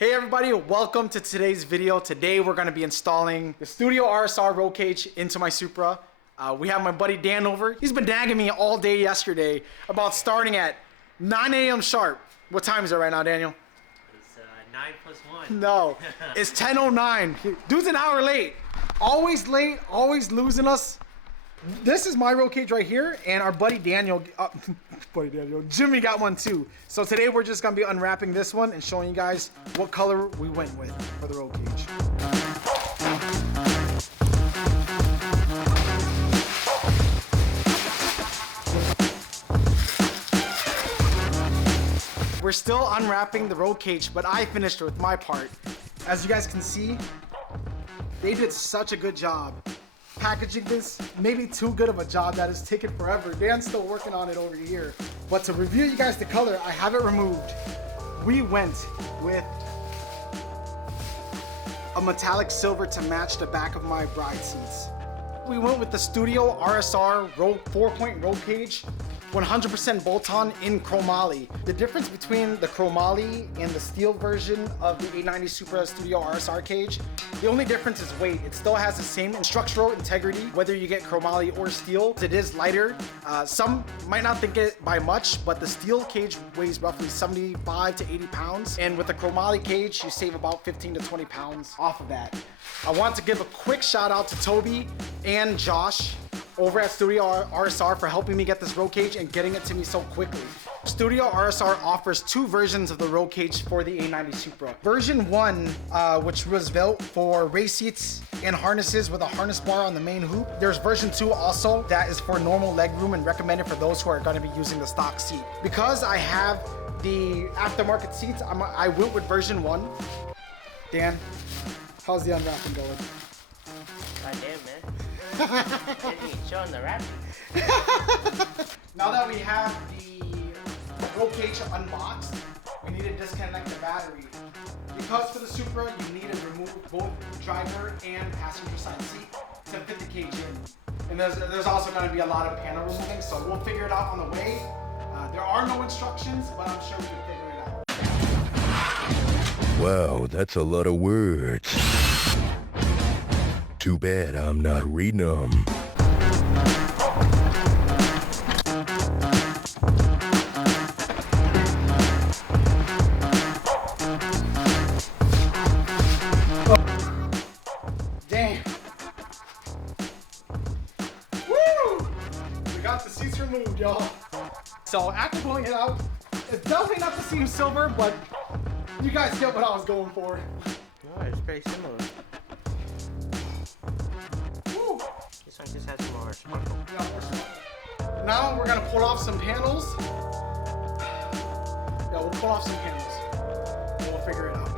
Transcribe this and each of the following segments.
Hey everybody, welcome to today's video. Today we're going to be installing the Studio RSR roll cage into my Supra. We have my buddy Dan over. He's been nagging me all day yesterday about starting at 9 a.m. sharp. What time is it right now, Daniel? It's 9 plus 1. No, it's 10:09. Dude's an hour late. Always late, always losing us. This is my roll cage right here, and our buddy Daniel, Jimmy got one too. So today we're just gonna be unwrapping this one and showing you guys what color we went with for the roll cage. We're still unwrapping the roll cage, but I finished with my part. As you guys can see, they did such a good job packaging this. Maybe too good of a job that it's taken forever. Dan's still working on it over here. But to review you guys the color, I have it removed. We went with a metallic silver to match the back of my bride seats. We went with the Studio RSR 4-point roll cage, 100% bolt-on in chromoly. The difference between the chromoly and the steel version of the 890 Supra Studio RSR cage, the only difference is weight. It still has the same structural integrity, whether you get chromoly or steel. It is lighter. Some might not think it by much, but the steel cage weighs roughly 75 to 80 pounds. And with the chromoly cage, you save about 15 to 20 pounds off of that. I want to give a quick shout out to Toby and Josh over at Studio RSR for helping me get this roll cage and getting it to me so quickly. Studio RSR offers two versions of the roll cage for the 890 Supra. Version 1, which was built for race seats and harnesses with a harness bar on the main hoop. There's version 2 also that is for normal leg room and recommended for those who are going to be using the stock seat. Because I have the aftermarket seats, I went with version 1. Dan, how's the unwrapping going? Goddamn, man. Showing the wrapping. Now that we have the roll cage unboxed, we need to disconnect the battery. Because for the Supra, you need to remove both driver and passenger side seat to fit the cage in. And there's also going to be a lot of panel removing, so we'll figure it out on the way. There are no instructions, but I'm sure we can figure it out. Wow, that's a lot of words. Too bad I'm not reading them. Damn. Woo! We got the seats removed, y'all. So after pulling it out, it's definitely not the same silver, but you guys get what I was going for. No, it's pretty similar. This one just has more sparkle. Yeah, more sparkle. Now we're gonna pull off some panels. Yeah, we'll pull off some panels. And we'll figure it out.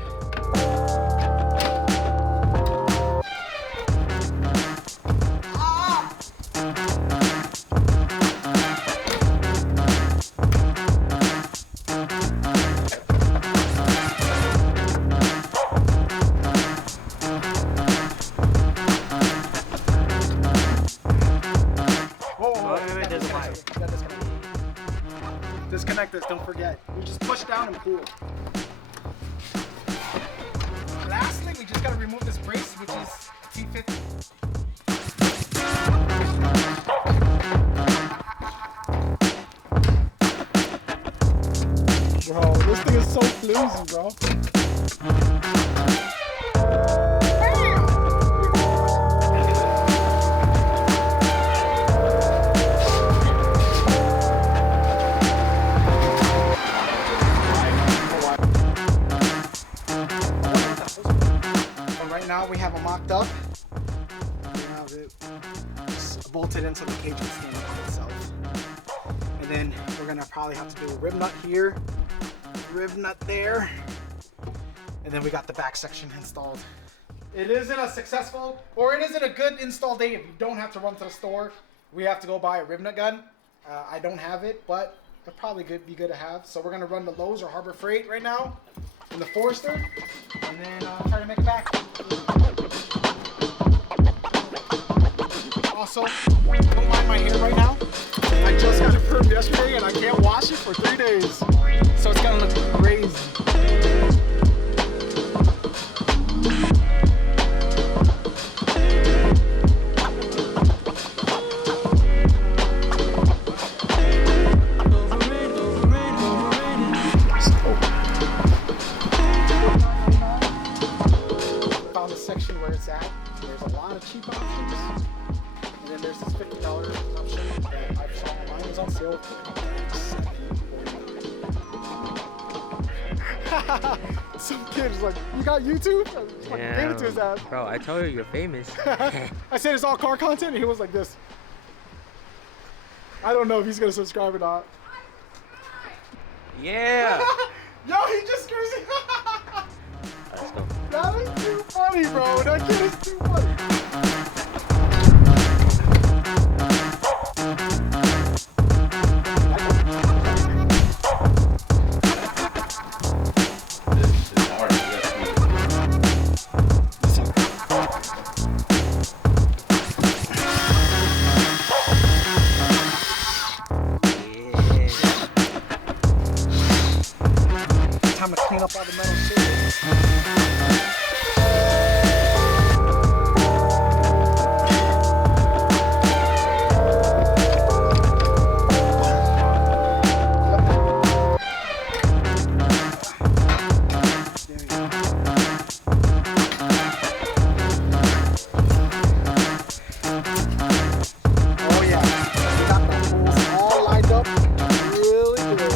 Disconnect this, don't forget. We just push down and pull. Lastly, we just gotta remove this brace, which is a T50. Bro, this thing is so flimsy, bro. Now we have it mocked up. We have it bolted into the cage and stand up on itself. And then we're gonna probably have to do a rib nut here, rib nut there, and then we got the back section installed. It isn't a successful, or it isn't a good install day if you don't have to run to the store. We have to go buy a rib nut gun. I don't have it, but it'll probably be good to have. So we're gonna run the Lowe's or Harbor Freight right now in the Forester, and then try to make it back. Also, don't mind my hair right now. I just got it permed yesterday and I can't wash it for 3 days. So it's gonna look crazy. it's at. There's a lot of cheap options. And then there's this $50 option that I saw mine was on sale for $7.49. Some kid's like, you got YouTube? I fucking gave it to his ass. Bro, I told you you're famous. I said it's all car content, and he was like this. I don't know if he's gonna subscribe or not. Yeah. Yo, he just screws it. Let's go. That is too funny, bro. That kid is too funny. Time to clean up all the metal shit. Oh yeah, we got the holes all lined up really good.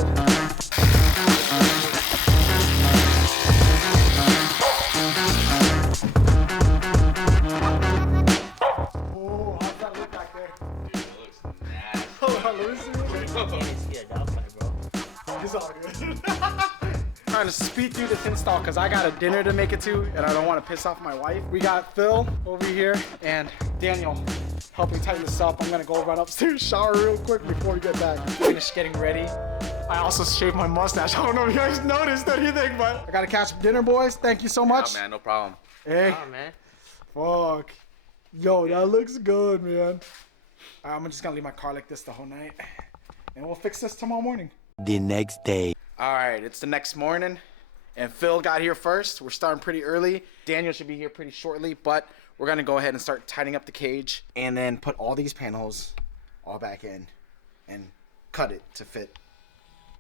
Oh, how's that look back there? Dude, it looks nasty. Hold on, let me see. I can't see a Dogfight, bro. It's all good. Trying to speed through this install because I got a dinner to make it to and I don't want to piss off my wife. We got Phil over here and Daniel helping tighten this up. I'm gonna go run upstairs, shower real quick before we get back. Finish getting ready. I also shaved my mustache. I don't know if you guys noticed anything, but I gotta catch dinner, boys. Thank you so much. Oh man, no problem. Hey, Oh, man. fuck. Yo, that looks good, man. I'm just gonna leave my car like this the whole night and we'll fix this tomorrow morning. The next day. All right, it's the next morning, and Phil got here first. We're starting pretty early. Daniel should be here pretty shortly, but we're gonna go ahead and start tightening up the cage and then put all these panels all back in and cut it to fit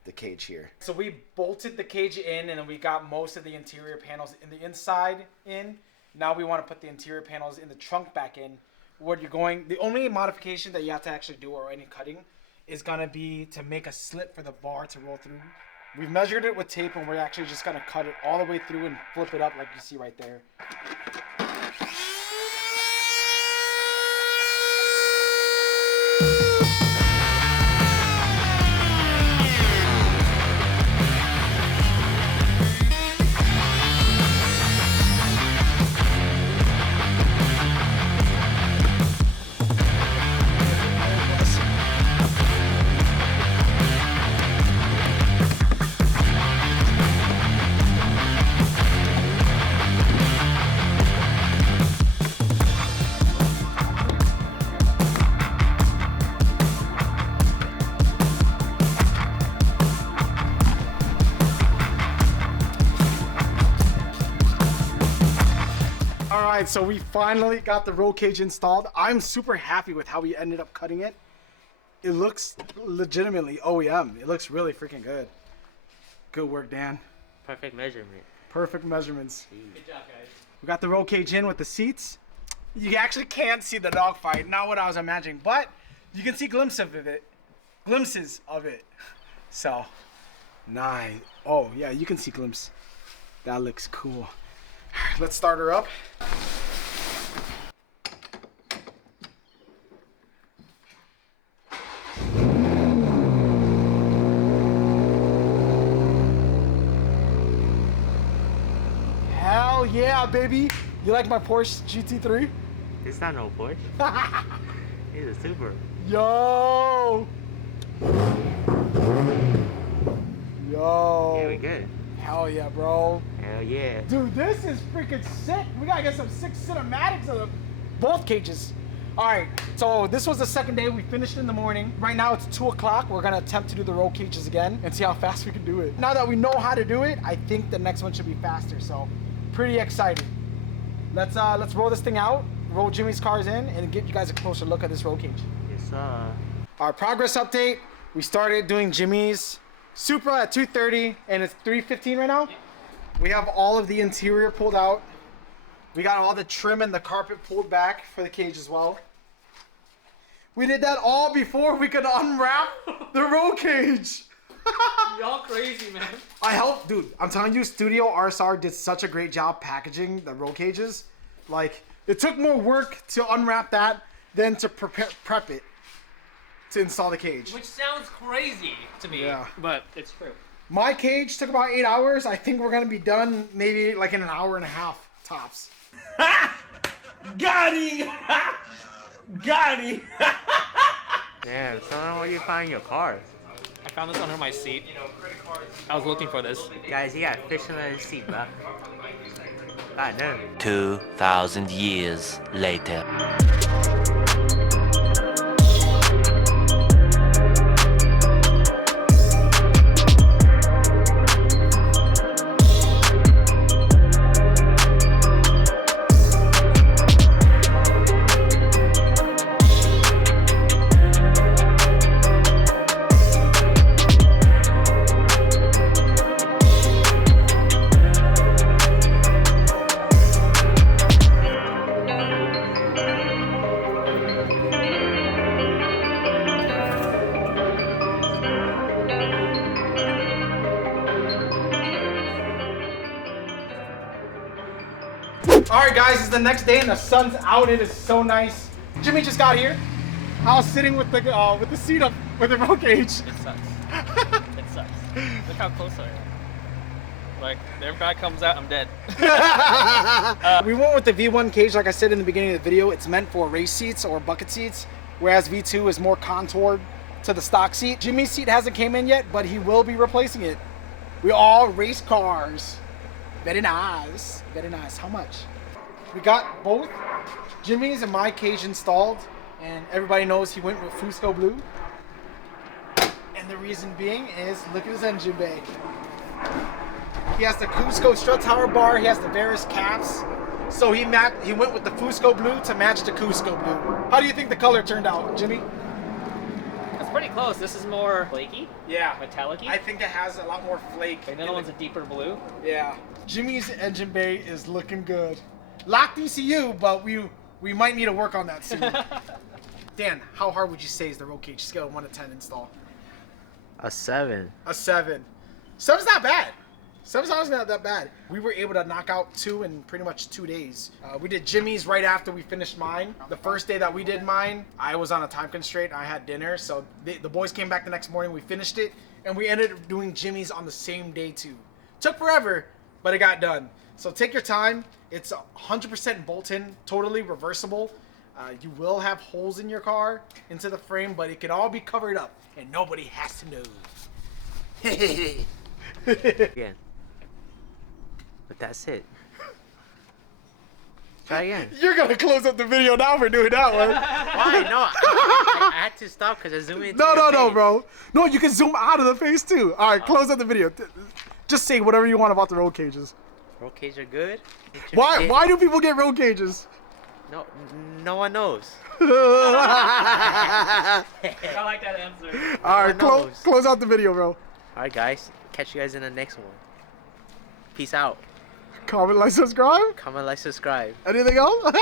the cage here. So we bolted the cage in and then we got most of the interior panels in the inside in. Now we want to put the interior panels in the trunk back in. The only modification that you have to actually do or any cutting is gonna be to make a slit for the bar to roll through. We've measured it with tape and we're actually just gonna cut it all the way through and flip it up like you see right there. Alright, so we finally got the roll cage installed. I'm super happy with how we ended up cutting it. It looks legitimately OEM. It looks really freaking good. Good work, Dan. Perfect measurement. Perfect measurements. Good job, guys. We got the roll cage in with the seats. You actually can't see the dogfight, not what I was imagining, but you can see glimpses of it. So, nice. Oh yeah, you can see glimpses. That looks cool. Let's start her up. Hell yeah, baby. You like my Porsche GT3? It's not no Porsche. It's a Supra. Yo. Yo. Yeah, we good. Hell yeah, bro. Hell yeah. Dude, this is freaking sick. We gotta get some sick cinematics of both cages. All right, so this was the second day. We finished in the morning. Right now it's 2 o'clock. We're gonna attempt to do the roll cages again and see how fast we can do it. Now that we know how to do it, I think the next one should be faster. So, pretty excited. Let's roll this thing out, roll Jimmy's cars in, and get you guys a closer look at this roll cage. Yes, sir. Our progress update. We started doing Jimmy's Supra at 2:30, and it's 3:15 right now. We have all of the interior pulled out. We got all the trim and the carpet pulled back for the cage as well. We did that all before we could unwrap the roll cage. Y'all crazy, man. I helped, dude. I'm telling you, Studio RSR did such a great job packaging the roll cages. Like, it took more work to unwrap that than to prep it to install the cage. Which sounds crazy to me, Yeah. but it's true. My cage took about 8 hours. I think we're gonna be done maybe like in an hour and a half tops. Got him! Got him! Damn, son, where you find your car? I found this under my seat. I was looking for this. Guys, he got fish under his seat, bro. God damn. 2,000 years later. All right, guys, it's the next day and the sun's out. It is so nice. Jimmy just got here. I was sitting with the seat up with the roll cage. It sucks. It sucks. Look how close I am. Like, every guy comes out, I'm dead. We went with the V1 cage, like I said in the beginning of the video. It's meant for race seats or bucket seats, whereas V2 is more contoured to the stock seat. Jimmy's seat hasn't came in yet, but he will be replacing it. We all race cars. Very nice. Very nice. How much? We got both Jimmy's and my cage installed, and everybody knows he went with Fusco Blue. And the reason being is, look at his engine bay. He has the Cusco strut tower bar, he has the various caps. So he went with the Fusco Blue to match the Cusco Blue. How do you think the color turned out, Jimmy? It's pretty close. This is more flaky. Yeah. Metallic-y. I think it has a lot more flake. And the other one's a deeper blue. Yeah. Jimmy's engine bay is looking good. Locked ECU, but we might need to work on that soon. Dan, how hard would you say is the roll cage scale 1 to 10 install? A 7. A 7. 7's not bad. 7's honestly not that bad. We were able to knock out 2 in pretty much 2 days. We did Jimmy's right after we finished mine. The first day that we did mine, I was on a time constraint. I had dinner, so the boys came back the next morning. We finished it, and we ended up doing Jimmy's on the same day too. Took forever, but it got done. So take your time. It's 100% bolt-in, totally reversible. You will have holes in your car into the frame, but it can all be covered up, and nobody has to know. Again. But that's it. Try again. You're gonna close up the video now for doing that one. Why? No, I had to stop because I zoomed in. No, bro. No, you can zoom out of the face too. All right, close up the video. Just say whatever you want about the roll cages. Roll cages are good. Why do people get roll cages? No one knows. I like that answer. All right, close out the video, bro. All right, guys. Catch you guys in the next one. Peace out. Comment, like, subscribe. Comment, like, subscribe. Anything else?